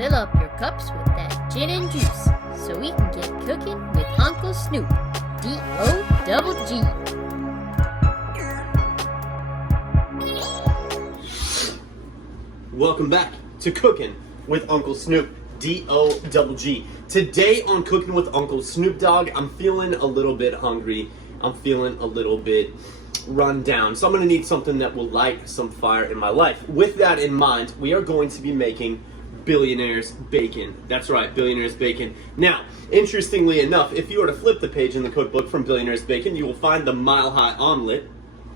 fill up your cups with that gin and juice so we can get cooking with Uncle Snoop, D-O-double-G. Welcome back to Cookin' with Uncle Snoop, D-O-double-G. Today on Cookin' with Uncle Snoop Dogg, I'm feeling a little bit hungry. I'm feeling a little bit run down. So I'm going to need something that will light some fire in my life. With that in mind, we are going to be making Billionaire's Bacon. That's right, Billionaire's Bacon. Now, interestingly enough, if you were to flip the page in the cookbook from Billionaire's Bacon, you will find the Mile High Omelet.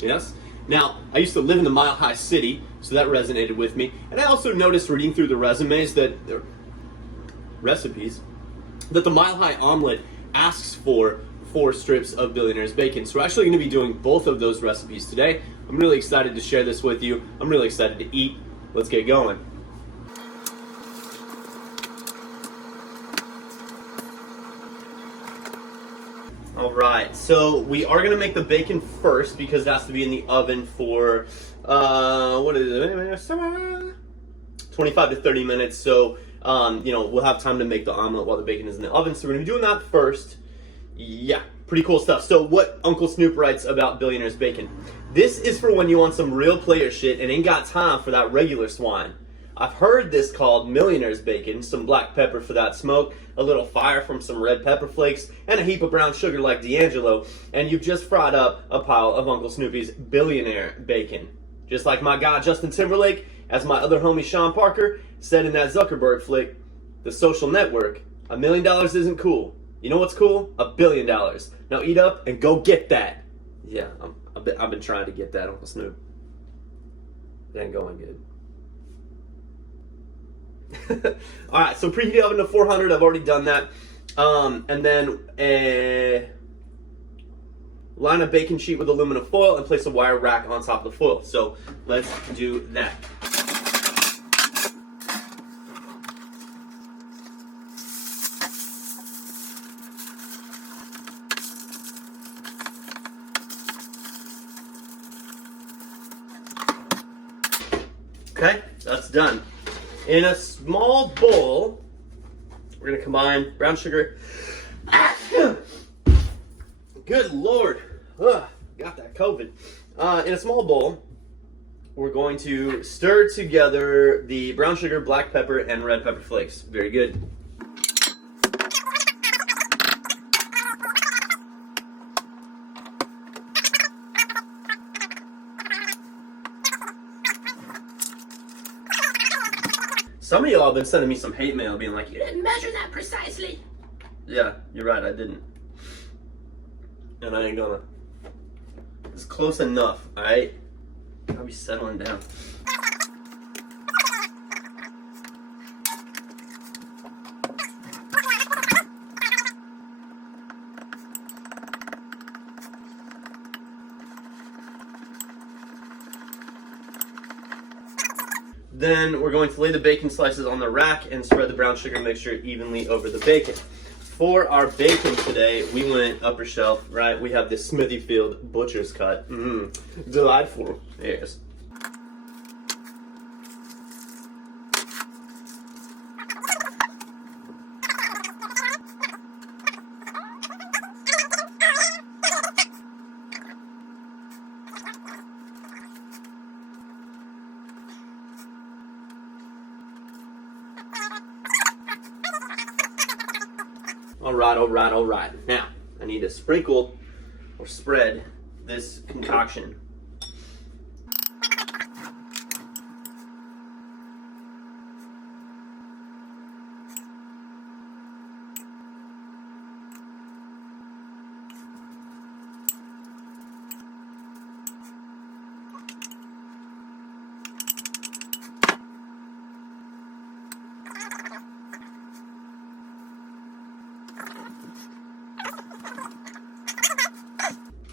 Yes? Now, I used to live in the Mile High City, so that resonated with me. And I also noticed reading through the recipes that the Mile High Omelet asks for 4 strips of Billionaire's Bacon. So we're actually going to be doing both of those recipes today. I'm really excited to share this with you. I'm really excited to eat. Let's get going. Alright, so we are going to make the bacon first because it has to be in the oven for, 25 to 30 minutes. So, we'll have time to make the omelet while the bacon is in the oven. So we're going to be doing that first. Yeah, pretty cool stuff. So what Uncle Snoop writes about Billionaire's Bacon. This is for when you want some real player shit and ain't got time for that regular swine. I've heard this called Millionaire's Bacon, some black pepper for that smoke, a little fire from some red pepper flakes, and a heap of brown sugar like D'Angelo, and you've just fried up a pile of Uncle Snoopy's Billionaire Bacon. Just like my guy Justin Timberlake, as my other homie Sean Parker said in that Zuckerberg flick, The Social Network, $1 million isn't cool. You know what's cool? $1 billion. Now eat up and go get that. Yeah, I've been trying to get that, Uncle Snoop. It ain't going good. Alright, so preheat the oven to 400. I've already done that. And then line a baking sheet with aluminum foil and place a wire rack on top of the foil. So let's do that. Okay, that's done. In a small bowl, we're going to combine brown sugar. Good Lord. Ugh, got that COVID. In a small bowl, we're going to stir together the brown sugar, black pepper, and red pepper flakes. Very good. Some of y'all have been sending me some hate mail being like, you didn't measure that precisely. Yeah, you're right, I didn't. And I ain't gonna. It's close enough, alright? I'll be settling down. Then we're going to lay the bacon slices on the rack and spread the brown sugar mixture evenly over the bacon. For our bacon today, we went upper shelf, right? We have this Smithyfield butcher's cut. Delightful. Yes. All right. Now, I need to sprinkle or spread this concoction.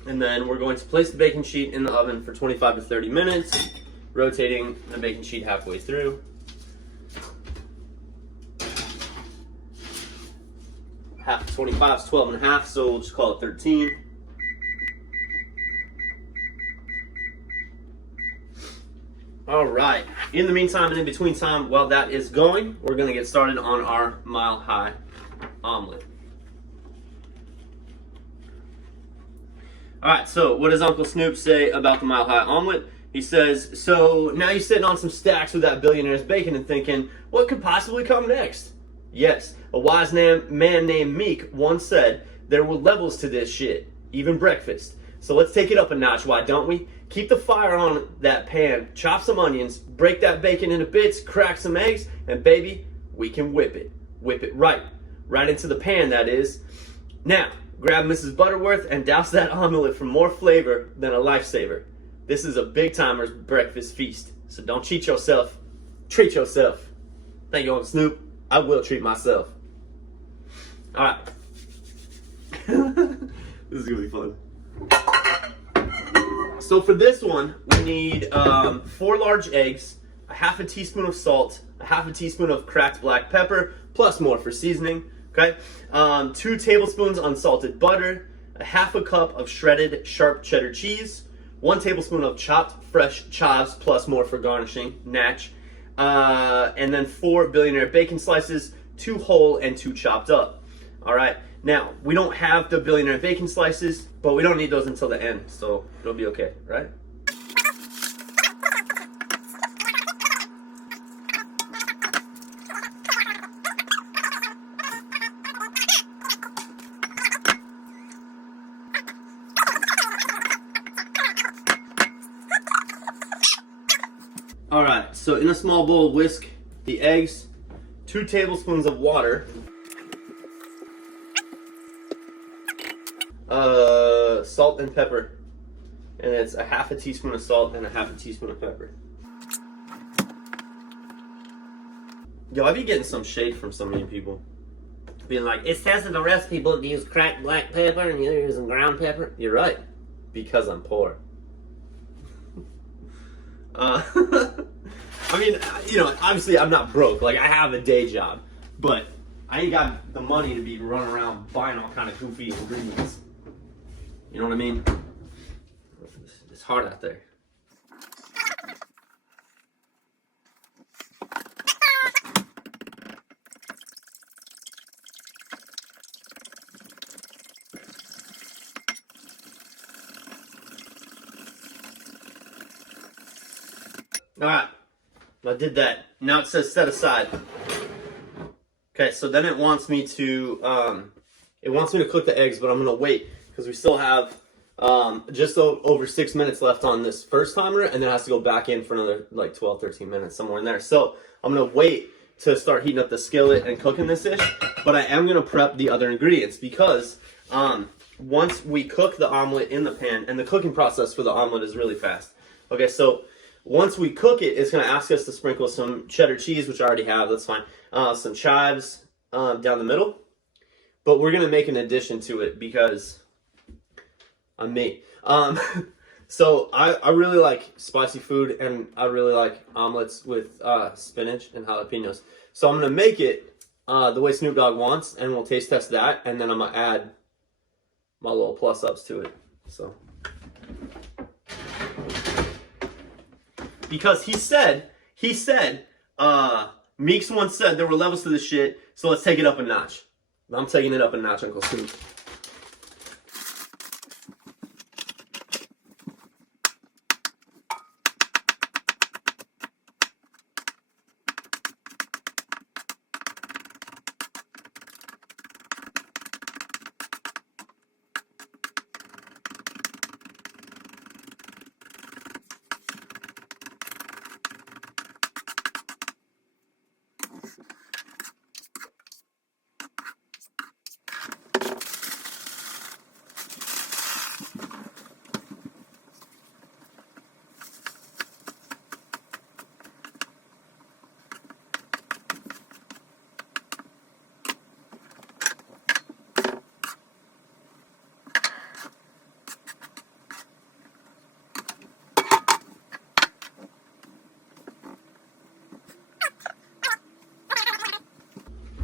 And then we're going to place the baking sheet in the oven for 25 to 30 minutes, rotating the baking sheet halfway through. Half of 25 is 12 and a half, so we'll just call it 13. All right. in the meantime and in between time, while that is going, we're going to get started on our Mile High omelet. All right, so what does Uncle Snoop say about the Mile High omelet? He says, so now you're sitting on some stacks with that Billionaire's Bacon and thinking, what could possibly come next? Yes, a wise man named Meek once said, there were levels to this shit, even breakfast. So let's take it up a notch, why don't we? Keep the fire on that pan, chop some onions, break that bacon into bits, crack some eggs, and baby, we can whip it. Whip it right into the pan, that is. Now, grab Mrs. Butterworth and douse that omelet for more flavor than a lifesaver. This is a big timer's breakfast feast, so don't cheat yourself. Treat yourself. Thank you, Uncle Snoop. I will treat myself. All right. This is gonna be fun. So for this one, we need 4 large eggs, a half a teaspoon of salt, a half a teaspoon of cracked black pepper, plus more for seasoning. Okay, 2 tablespoons unsalted butter, a half a cup of shredded sharp cheddar cheese, 1 tablespoon of chopped fresh chives, plus more for garnishing, natch, and then 4 Billionaire bacon slices, 2 whole and 2 chopped up. All right, now we don't have the Billionaire bacon slices, but we don't need those until the end, so it'll be okay, right? All right, so in a small bowl, whisk the eggs, 2 tablespoons of water, salt and pepper, and it's a half a teaspoon of salt and a half a teaspoon of pepper. Yo, I be getting some shade from some of you people, being like, it says in the recipe book to use cracked black pepper and you're using ground pepper. You're right, because I'm poor. I mean, you know, obviously I'm not broke. Like, I have a day job, but I ain't got the money to be running around buying all kind of goofy ingredients. You know what I mean? It's hard out there. All right, I did that. Now it says set aside. Okay, so then it wants me to cook the eggs, but I'm gonna wait because we still have just over 6 minutes left on this first timer, and then it has to go back in for another like 12, 13 minutes, somewhere in there. So I'm gonna wait to start heating up the skillet and cooking this dish, but I am gonna prep the other ingredients because once we cook the omelet in the pan, and the cooking process for the omelet is really fast. Okay, so once we cook it, it's going to ask us to sprinkle some cheddar cheese, which I already have. That's fine. Some chives down the middle. But we're going to make an addition to it because I'm me. So I really like spicy food, and I really like omelets with spinach and jalapenos. So I'm going to make it the way Snoop Dogg wants, and we'll taste test that. And then I'm going to add my little plus-ups to it. So... because he said, Meeks once said there were levels to this shit, so let's take it up a notch. I'm taking it up a notch, Uncle Snoop.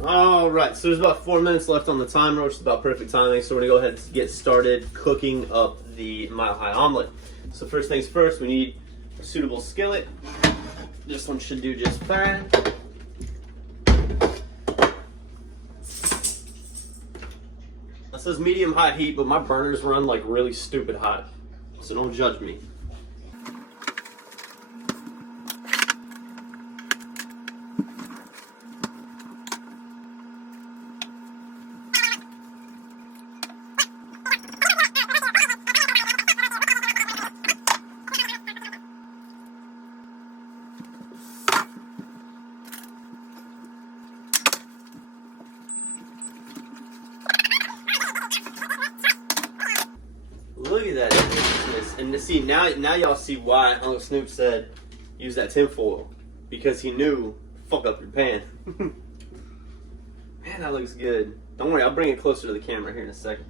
All right, so there's about 4 minutes left on the timer, which is about perfect timing. So we're gonna go ahead and get started cooking up the Mile High omelet. So first things first, we need a suitable skillet. This one should do just fine. That says medium high heat, but my burners run like really stupid hot. So don't judge me. Look at that deliciousness. And to see now y'all see why Uncle Snoop said use that tinfoil. Because he knew fuck up your pan. Man, that looks good. Don't worry, I'll bring it closer to the camera here in a second.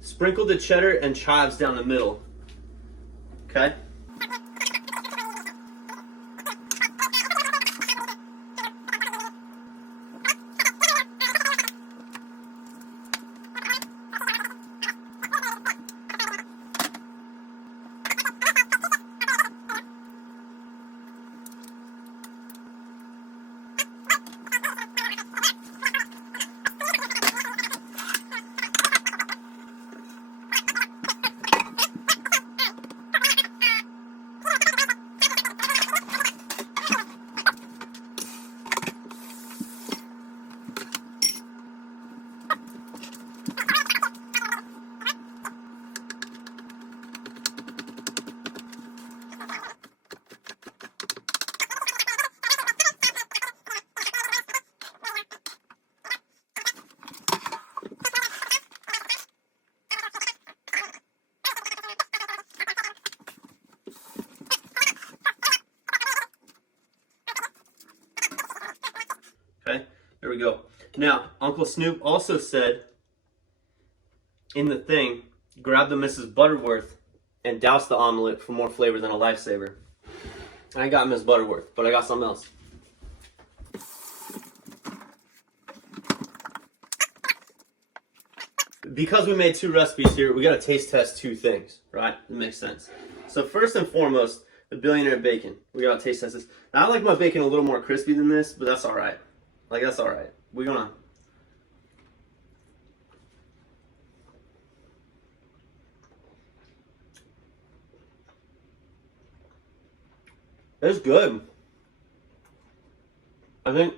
Sprinkle the cheddar and chives down the middle. Okay? Okay, there we go. Now, Uncle Snoop also said in the thing, grab the Mrs. Butterworth and douse the omelet for more flavor than a lifesaver. I ain't got Miss Butterworth, but I got something else. Because we made two recipes here, we gotta taste test two things, right? It makes sense. So first and foremost, the Billionaire Bacon. We gotta taste test this. Now, I like my bacon a little more crispy than this, but that's all right. Like, that's all right. We're gonna... It's good. I think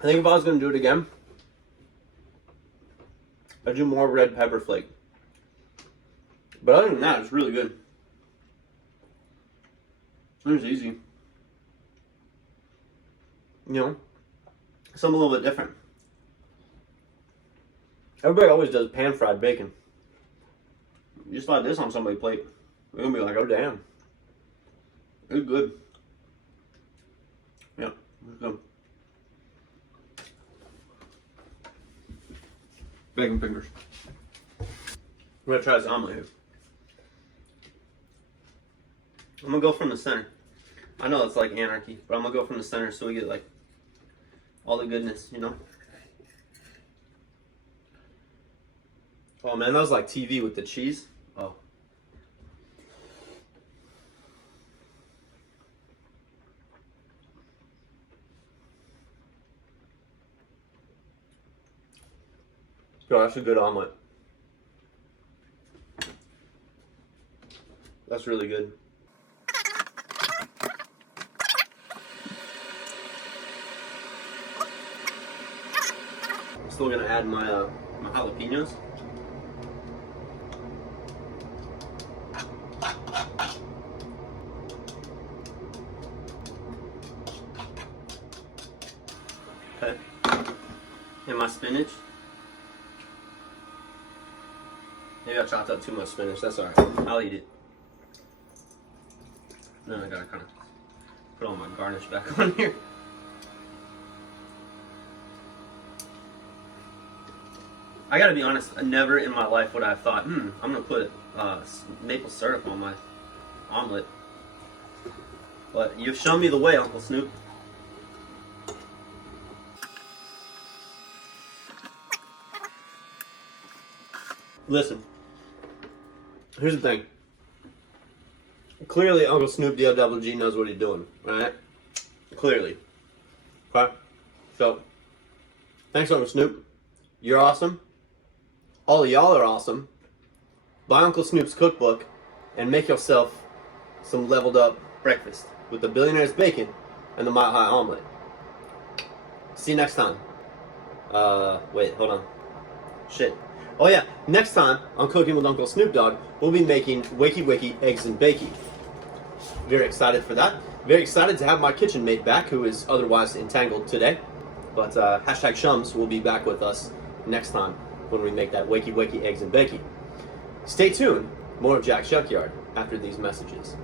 if I was gonna do it again, I'd do more red pepper flake. But other than that, it's really good. It was easy. You know, something a little bit different. Everybody always does pan-fried bacon. You just slide this on somebody's plate, they're gonna be like, oh damn. It's good. Yeah, it's good. Bacon fingers. We're gonna try this omelet here. I'm gonna go from the center. I know it's like anarchy, but I'm gonna go from the center so we get like all the goodness, you know? Oh man, that was like TV with the cheese. Oh. Yo, that's a good omelet. That's really good. Still gonna add my my jalapenos. Okay. And my spinach. Maybe I chopped up too much spinach. That's alright. I'll eat it. Then I gotta kind of put all my garnish back on here. I gotta be honest, never in my life would I have thought, I'm gonna put maple syrup on my omelet. But you've shown me the way, Uncle Snoop. Listen, here's the thing. Clearly, Uncle Snoop D-O-double-G knows what he's doing, right? Clearly. Okay? So, thanks, Uncle Snoop. You're awesome. All of y'all are awesome. Buy Uncle Snoop's cookbook and make yourself some leveled up breakfast with the Billionaire's Bacon and the Mile High Omelet. See you next time. Wait, hold on. Shit. Oh yeah, next time on Cooking with Uncle Snoop Dogg, we'll be making Wakey Wakey Eggs and Bacon. Very excited for that. Very excited to have my kitchen mate back, who is otherwise entangled today. But hashtag Shums will be back with us next time when we make that Wakey Wakey Eggs and Bacon. Stay tuned. More of Jack Shuckyard after these messages.